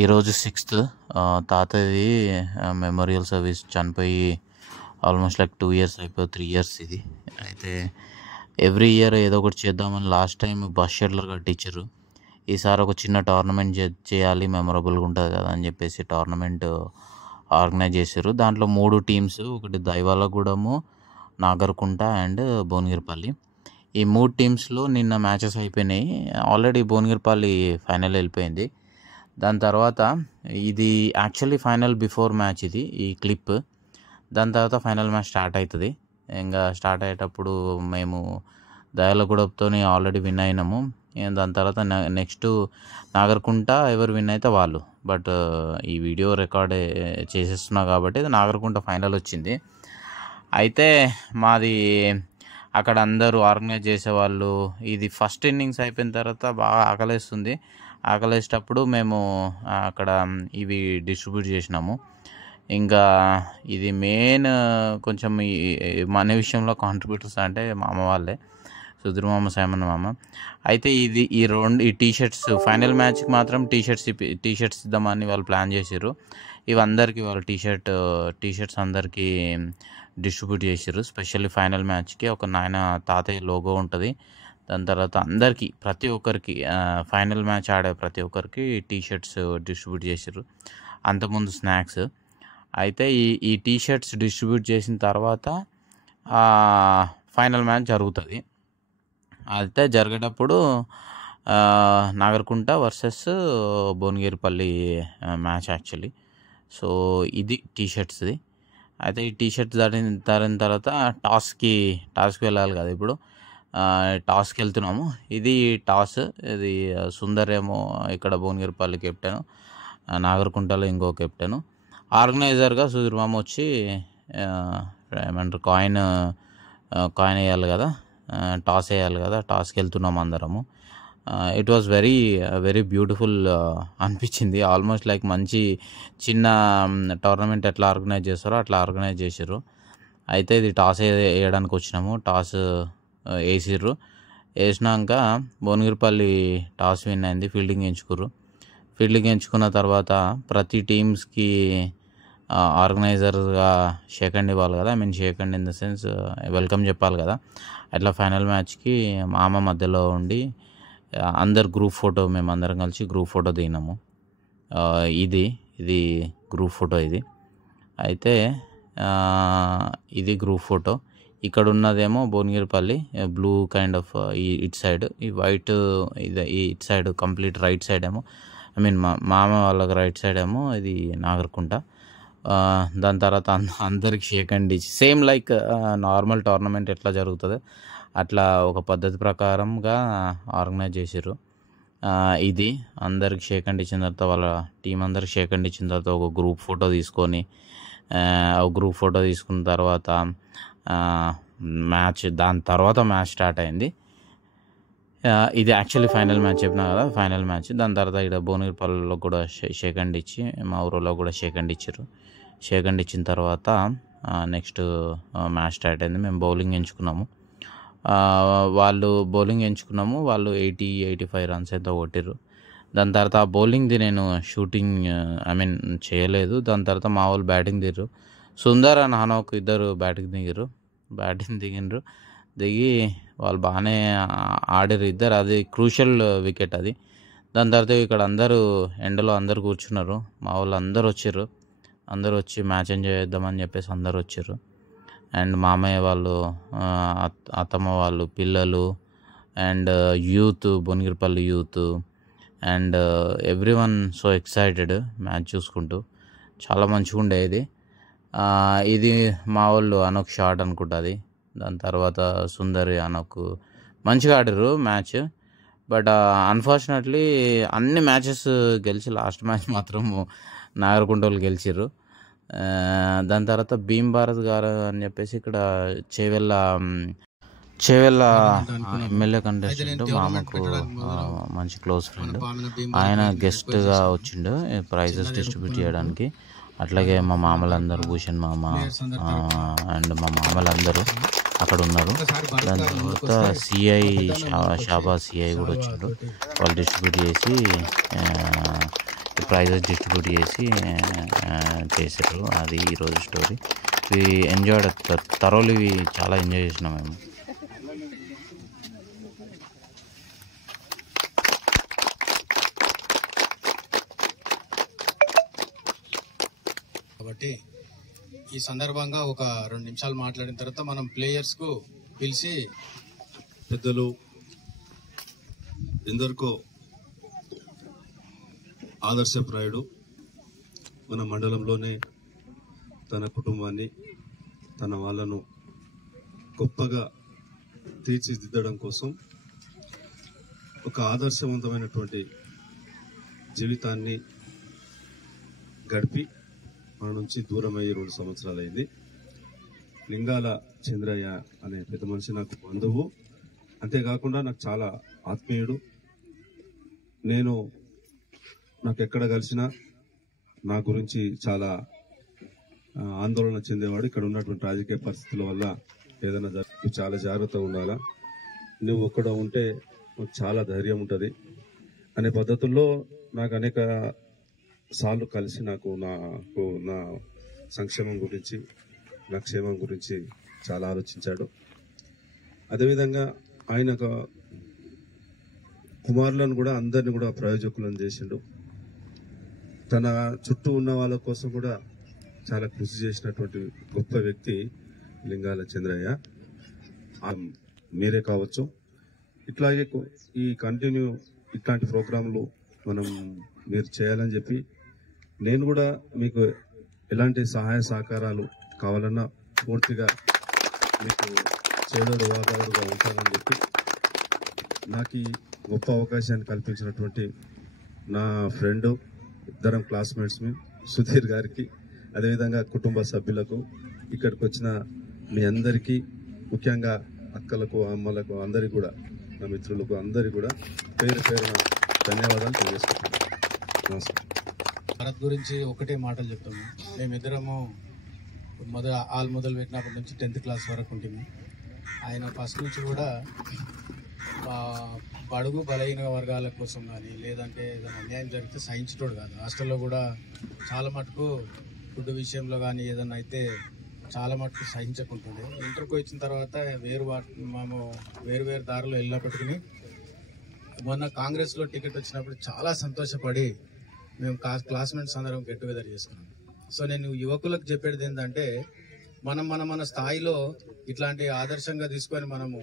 ఈరోజు 6th తాతది memorial service. చనిపోయి almost like 2 years అయిపోయి 3 years ఇది. అయితే ఎవ్రీ ఇయర్ ఏదో ఒకటి చేద్దామని లాస్ట్ టైం బస్ షెల్టర్ కట్టించారు. ఈసారి ఒక చిన్న టోర్నమెంట్ చేయాలి, మెమొరబుల్గా ఉంటుంది కదా అని చెప్పేసి టోర్నమెంట్ ఆర్గనైజ్ చేశారు. దాంట్లో 3 టీమ్స్, ఒకటి దైవాలగూడెము, నాగర్కుంట అండ్ భువనగిరిపల్లి. ఈ 3 టీమ్స్లో నిన్న మ్యాచెస్ అయిపోయినాయి. ఆల్రెడీ భువనగిరిపల్లి ఫైనల్ వెళ్ళిపోయింది. దాని తర్వాత ఇది యాక్చువల్లీ ఫైనల్ బిఫోర్ మ్యాచ్ ఇది, ఈ క్లిప్. దాని తర్వాత ఫైనల్ మ్యాచ్ స్టార్ట్ అవుతుంది. ఇంకా స్టార్ట్ అయ్యేటప్పుడు మేము దయాలగూడెంతో ఆల్రెడీ విన్ అయినాము. దాని తర్వాత నెక్స్ట్ నాగర్కుంట ఎవరు విన్ అయితే వాళ్ళు. బట్ ఈ వీడియో రికార్డ్ చేసేస్తున్నా కాబట్టి నాగర్కుంట ఫైనల్ వచ్చింది. అయితే మాది అక్కడ అందరూ ఆర్గనైజ్ చేసేవాళ్ళు. ఇది ఫస్ట్ ఇన్నింగ్స్ అయిపోయిన తర్వాత బాగా ఆకలేస్తుంది. ఆకలేసేటప్పుడు మేము అక్కడ ఇవి డిస్ట్రిబ్యూట్ చేసినాము. ఇంకా ఇది మెయిన్ కొంచెం మన విషయంలో కాంట్రిబ్యూటర్స్ అంటే మా అమ్మ వాళ్ళే, సుధీర్ మామ, సైమన్ మామ. అయితే ఈ టీషర్ట్స్ ఫైనల్ మ్యాచ్కి మాత్రం టీషర్ట్స్ ఇద్దామని వాళ్ళు ప్లాన్ చేశారు. ఇవి అందరికీ వాళ్ళు టీషర్ట్స్ అందరికీ డిస్ట్రిబ్యూట్ చేశారు. స్పెషల్లీ ఫైనల్ మ్యాచ్కి ఒక నాయన తాతయ్య లోగో ఉంటుంది. దాని తర్వాత అందరికీ ప్రతి ఒక్కరికి ఫైనల్ మ్యాచ్ ఆడే ప్రతి ఒక్కరికి టీషర్ట్స్ డిస్ట్రిబ్యూట్ చేశారు. అంతకుముందు స్నాక్స్. అయితే ఈ టీషర్ట్స్ డిస్ట్రిబ్యూట్ చేసిన తర్వాత ఫైనల్ మ్యాచ్ జరుగుతుంది. అయితే జరిగేటప్పుడు నాగర్కుంట వర్సెస్ భువనగిరిపల్లి మ్యాచ్ యాక్చువల్లీ. సో ఇది టీషర్ట్స్ది. అయితే ఈ టీషర్ట్స్ దాటిన తర్వాత టాస్కి వెళ్ళాలి కదా. ఇప్పుడు టాస్కి వెళ్తున్నాము. ఇది టాస్. ఇది సుందర్ ఏమో ఇక్కడ భువనగిరిపల్లి కెప్టెను, నాగర్కుంటలో ఇంకో కెప్టెను. ఆర్గనైజర్గా సుధీర్ మామ వచ్చి ఏమంటారు కాయిన్ వేయాలి కదా, టాస్ వేయాలి కదా. టాస్కి వెళ్తున్నాము అందరము. ఇట్ వాజ్ వెరీ బ్యూటిఫుల్ అనిపించింది. ఆల్మోస్ట్ లైక్ మంచి చిన్న టోర్నమెంట్ ఎట్లా ఆర్గనైజ్ చేస్తారో అట్లా ఆర్గనైజ్ చేసారు. అయితే ఇది టాస్ వేయడానికి వచ్చినాము. టాస్ వేసినాక భువనగిరిపల్లి టాస్ విన్ అయింది. ఫీల్డింగ్ ఎంచుకున్న తర్వాత ప్రతి టీమ్స్కి ఆర్గనైజర్గా షేక్ హ్యాండ్ ఇవ్వాలి కదా. Shake hand in the sense welcome చెప్పాలి కదా. అట్లా ఫైనల్ మ్యాచ్కి మామ మధ్యలో ఉండి అందరు గ్రూప్ ఫోటో, మేము అందరం కలిసి గ్రూప్ ఫోటో దిగినాము. ఇది గ్రూప్ ఫోటో ఇది. అయితే ఇది గ్రూప్ ఫోటో. ఇక్కడ ఉన్నదేమో Bhuvanagiripalli blue kind of it side, ఈ వైట్ ఇది it side complete right side ఏమో మామ వాళ్ళకి రైట్ సైడ్ ఏమో ఇది నాగర్కుంట. దాని తర్వాత అందరికి షేక్ హ్యాండ్ ఇచ్చి సేమ్ లైక్ నార్మల్ టోర్నమెంట్ ఎట్లా జరుగుతుందో అట్లా ఒక పద్ధతి ప్రకారంగా ఆర్గనైజ్ చేసారు. ఇది అందరికి షేక్ హ్యాండ్ ఇచ్చిన తర్వాత వాళ్ళ టీం అందరికి షేక్ హ్యాండ్ ఇచ్చిన తర్వాత ఒక గ్రూప్ ఫోటో తీసుకున్న తర్వాత దాని తర్వాత మ్యాచ్ స్టార్ట్ అయింది. ఇది యాక్చువల్లీ ఫైనల్ మ్యాచ్ చెప్పినా కదా, ఫైనల్ మ్యాచ్. దాని తర్వాత ఇక్కడ భువనగిరిపల్లిలో కూడా షేక్ హ్యాండ్ ఇచ్చి మా ఊరిలో కూడా షేక్ హ్యాండ్ ఇచ్చారు. షేక్ హ్యాండ్ ఇచ్చిన తర్వాత నెక్స్ట్ మ్యాచ్ స్టార్ట్ అయింది. మేము బౌలింగ్ ఎంచుకున్నాము. వాళ్ళు 80-85 రన్స్ అయితే కొట్టారు. దాని తర్వాత ఆ బౌలింగ్ది నేను షూటింగ్ చేయలేదు. దాని తర్వాత మా వాళ్ళు బ్యాటింగ్ దిగారు. సుందర్ అండ్ హానోక్ ఇద్దరు బ్యాటింగ్ దిగి వాళ్ళు బాగానే ఆడారు ఇద్దరు. అది క్రూషియల్ వికెట్ అది. దాని తర్వాత ఇక్కడ అందరూ ఎండలో అందరు కూర్చున్నారు. మా వాళ్ళు అందరూ వచ్చి మ్యాచ్ ఎంజాయ్ చేద్దామని చెప్పేసి అందరూ వచ్చారు. అండ్ మామయ్య వాళ్ళు, అత్తమ్మ వాళ్ళు, పిల్లలు and youth, Bhuvanagiripalli youth and everyone so excited match చూసుకుంటూ. చాలా మంచిగా ఉండేది. ఇది మా వాళ్ళు అనొక షాట్ అనుకుంటుంది. దాని తర్వాత సుందరి అనొక మంచిగా ఆడారు మ్యాచ్. బట్ అన్ఫార్చునేట్లీ అన్ని మ్యాచెస్ గెలిచి లాస్ట్ మ్యాచ్ మాత్రం నాగర్కుంట వాళ్ళు గెలిచారు. దాని తర్వాత భీమ్ భారత్ గారు అని చెప్పేసి ఇక్కడ చేవెళ్ళ ఎమ్మెల్యే కంటెస్టెంట్, మామకు మంచి క్లోజ్ ఫ్రెండ్. ఆయన గెస్ట్గా వచ్చిండు ప్రైజెస్ డిస్ట్రిబ్యూట్ చేయడానికి. అట్లాగే మా మామలందరూ, భూషణ్ మామ అండ్ మా మామలందరూ అక్కడ ఉన్నారు. దాని తర్వాత షాబాజ్ సిఐ కూడా వచ్చిండు. వాళ్ళు డిస్ట్రిబ్యూట్ చేసి ప్రైజెస్ డిస్ట్రిబ్యూట్ చేసి చేశారు. అది ఈరోజు స్టోరీ. వి ఎంజాయ్డ్ థరోలీ, చాలా ఎంజాయ్ చేసినాం మేము. కాబట్టి ఈ సందర్భంగా ఒక 2 నిమిషాలు మాట్లాడిన తర్వాత మనం ప్లేయర్స్కు పిలిచి, పెద్దలు ఎందరికో ఆదర్శప్రాయుడు, మన మండలంలోనే తన కుటుంబాన్ని, తన వాళ్ళను గొప్పగా తీర్చిదిద్దడం కోసం ఒక ఆదర్శవంతమైనటువంటి జీవితాన్ని గడిపి మన నుంచి దూరమయ్యి 2 సంవత్సరాలైంది. లింగాల చంద్రయ్య అనే పెద్ద మనిషి నాకు బంధువు, అంతేకాకుండా నాకు చాలా ఆత్మీయుడు. నాకు ఎక్కడ కలిసినా నా గురించి చాలా ఆందోళన చెందేవాడు. ఇక్కడ ఉన్నటువంటి రాజకీయ పరిస్థితుల వల్ల ఏదైనా చాలా జాగ్రత్తగా ఉండాలా, నువ్వు ఒక్కడ ఉంటే చాలా ధైర్యం ఉంటుంది అనే పద్ధతుల్లో నాకు అనేక సార్లు కలిసి నా సంక్షేమం గురించి, నా క్షేమం గురించి చాలా ఆలోచించాడు. అదేవిధంగా ఆయన కుమారులను కూడా అందరిని కూడా ప్రయోజకులను చేసిండు. తన చుట్టూ ఉన్న వాళ్ళ కోసం కూడా చాలా కృషి చేసినటువంటి గొప్ప వ్యక్తి లింగాల చంద్రయ్య. మీరే కావచ్చు, ఇట్లాగే ఇట్లాంటి ప్రోగ్రాంలు మీరు చేయాలని చెప్పి, నేను కూడా మీకు ఎలాంటి సహాయ సహకారాలు కావాలన్నా పూర్తిగా మీకు చేయడం వాతావరణంగా ఉంటానని చెప్పి, నాకు ఈ గొప్ప అవకాశాన్ని కల్పించినటువంటి నా ఫ్రెండ్, ఇద్దరం క్లాస్మేట్స్ సుధీర్ గారికి, అదేవిధంగా కుటుంబ సభ్యులకు, ఇక్కడికి వచ్చిన మీ అందరికీ, ముఖ్యంగా అక్కలకు, అమ్మలకు, అందరికీ కూడా, నా మిత్రులకు అందరికీ కూడా పేరున ధన్యవాదాలు తెలియజేసుకుంటున్నాను. నమస్కారం. భరత్ గురించి ఒకటే మాటలు చెప్తాము. మేమిద్దరము మొదలు పెట్టినప్పటి నుంచి 10th క్లాస్ వరకు ఉంటుంది. ఆయన ఫస్ట్ నుంచి కూడా బడుగు బలహీన వర్గాల కోసం కానీ, లేదంటే ఏదైనా అన్యాయం జరిగితే సహించేటోడు కాదు. హాస్టల్లో కూడా చాలా మటుకు ఫుడ్ విషయంలో కానీ ఏదైనా అయితే చాలా మటుకు సహించకుంటుండే. ఇంటర్కి వచ్చిన తర్వాత మేము వేరు దారిలో వెళ్ళినప్పటికీ, మొన్న కాంగ్రెస్లో టికెట్ వచ్చినప్పుడు చాలా సంతోషపడి మేము క్లాస్మేట్స్ అందరం గెట్ టుగెదర్ చేసుకున్నాం. సో నేను యువకులకు చెప్పేది ఏంటంటే, మన స్థాయిలో ఇట్లాంటి ఆదర్శంగా తీసుకొని మనము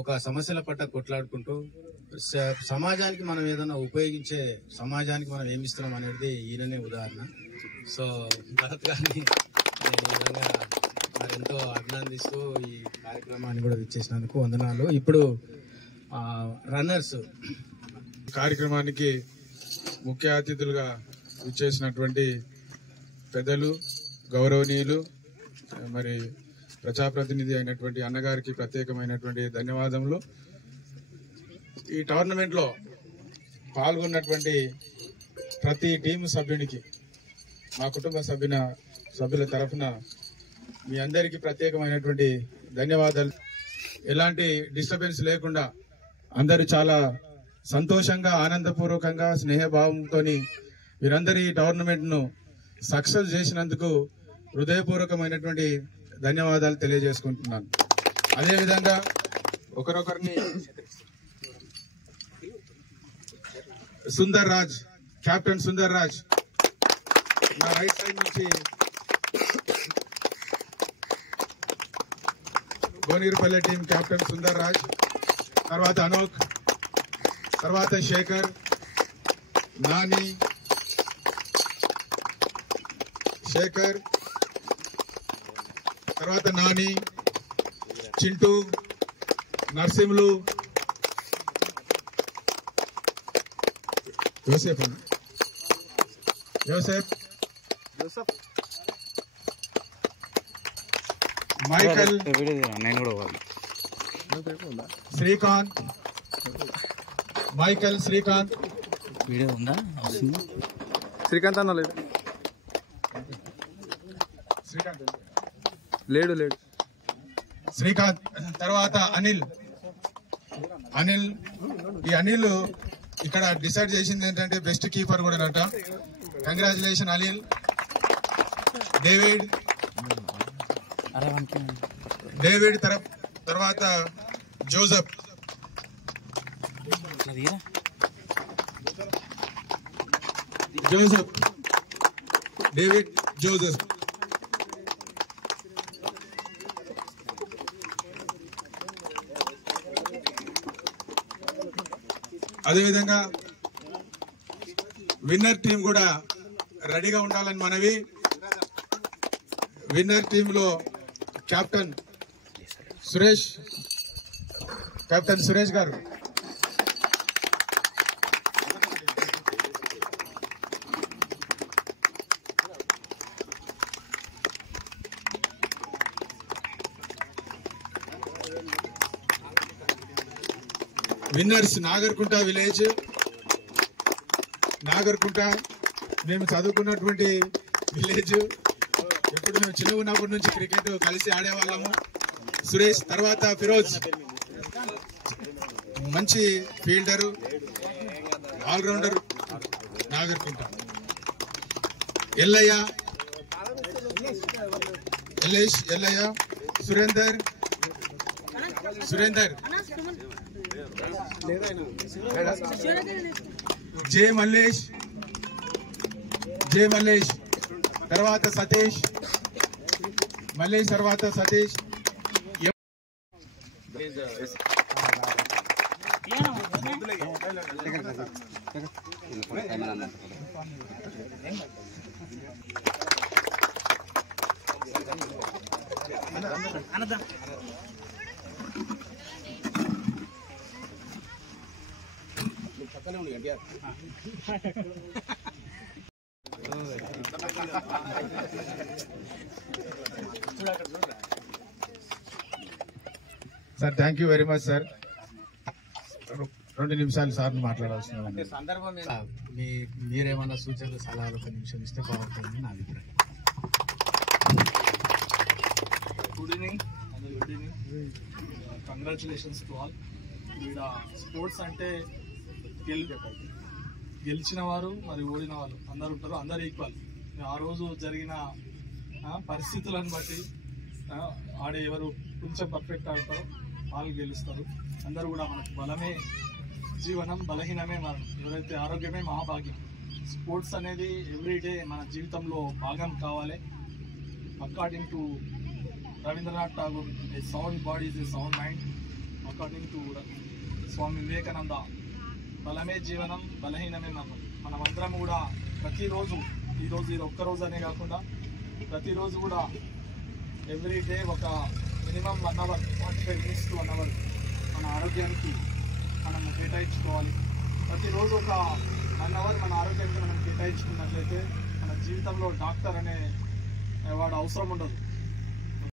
ఒక సమస్యల పట్ల కొట్లాడుకుంటూ సమాజానికి మనం ఏదైనా ఉపయోగించే, సమాజానికి మనం ఏమిస్తున్నాం అనేది ఈయననే ఉదాహరణ. సో భరత్ గారిని ఈ విధంగా ఎంతో అభినందిస్తూ ఈ కార్యక్రమాన్ని కూడా విచ్చేసినందుకు వందనాలు. ఇప్పుడు రన్నర్స్ కార్యక్రమానికి ముఖ్య అతిథులుగా విచ్చేసినటువంటి పెద్దలు, గౌరవనీయులు, మరి ప్రజాప్రతినిధి అయినటువంటి అన్నగారికి ప్రత్యేకమైనటువంటి ధన్యవాదములు. ఈ టోర్నమెంట్లో పాల్గొన్నటువంటి ప్రతి టీము సభ్యునికి, మా కుటుంబ సభ్యుల తరఫున మీ అందరికీ ప్రత్యేకమైనటువంటి ధన్యవాదాలు. ఎలాంటి డిస్టర్బెన్స్ లేకుండా అందరూ చాలా సంతోషంగా, ఆనందపూర్వకంగా, స్నేహభావంతో మీరందరి ఈ టోర్నమెంట్ను సక్సెస్ చేసినందుకు హృదయపూర్వకమైనటువంటి ధన్యవాదాలు తెలియజేసుకుంటున్నాను. అదేవిధంగా ఒకరొకరిని సుందర్ రాజ్, కెప్టెన్ సుందర్ రాజ్, నా రైట్ సైడ్ నుంచి గోనీరుపల్లె టీం కెప్టెన్ సుందర్ రాజ్, తర్వాత అనోక్, తర్వాత శేఖర్, నాని, శేఖర్, తర్వాత Nani, Chintu, Narsimhulu, Yosef Michael, Srikanth, Srikanth video ఉందా? శ్రీకాంత్ అన్న లేడు శ్రీకాంత్, తర్వాత అనిల్. ఈ అనిల్ ఇక్కడ డిసైడ్ చేసింది ఏంటంటే బెస్ట్ కీపర్ కూడా అట. కంగ్రాచులేషన్ అనిల్. డేవిడ్ తర్వాత జోసెఫ్. David Joseph. అదేవిధంగా విన్నర్ టీం కూడా రెడీగా ఉండాలని మనవి. విన్నర్ టీమ్ లో కెప్టెన్ సురేష్ గారు. Winners నాగర్కుంట village. నాగర్కుంట మేము చదువుకున్నటువంటి విలేజ్. ఎప్పుడు మేము చిన్న ఉన్నప్పటి నుంచి క్రికెట్ కలిసి ఆడేవాళ్ళము. సురేష్ తర్వాత ఫిరోజ్ మంచి ఫీల్డరు, ఆల్రౌండర్. నాగర్కుంట ఎల్లయ్య, సురేందర్ జే మల్లేష్ తర్వాత Satish. Sir thank you very much sir. 2 నిమిషాలు సార్ని మాట్లాడాల్సిన మీరేమన్నా సూచనలు సలహాలు 1 నిమిషం ఇస్తే బాగుంటుంది నా అభిప్రాయం. Good evening. Congratulations to all. ఇక్కడ స్పోర్ట్స్ అంటే గెలిచిన వారు మరియు ఓడిన వాళ్ళు అందరు ఉంటారు, అందరు ఈక్వల్. ఆ రోజు జరిగిన పరిస్థితులను బట్టి ఆడే ఎవరు కొంచెం పర్ఫెక్ట్ ఆడతారో వాళ్ళు గెలుస్తారు. అందరూ కూడా మనకు బలమే జీవనం, బలహీనమే మరణం. ఎవరైతే ఆరోగ్యమే మహాభాగ్యం. స్పోర్ట్స్ అనేది ఎవ్రీడే మన జీవితంలో భాగం కావాలి. According to Rabindranath Tagore, a sound body is a sound mind. According to Swami Vivekananda, బలమే జీవనం, బలహీనమే మరణం. మనమందరం కూడా ప్రతిరోజు, ఈరోజు ఇది ఒక్కరోజు అనే కాకుండా ప్రతిరోజు కూడా ఎవ్రీడే ఒక minimum 1 hour, 45 minutes to 1 hour మన ఆరోగ్యానికి మనం కేటాయించుకోవాలి. ప్రతిరోజు ఒక 1 అవర్ మన ఆరోగ్యానికి మనం కేటాయించుకున్నట్లయితే మన జీవితంలో డాక్టర్ అనే వాడు అవసరం ఉండదు.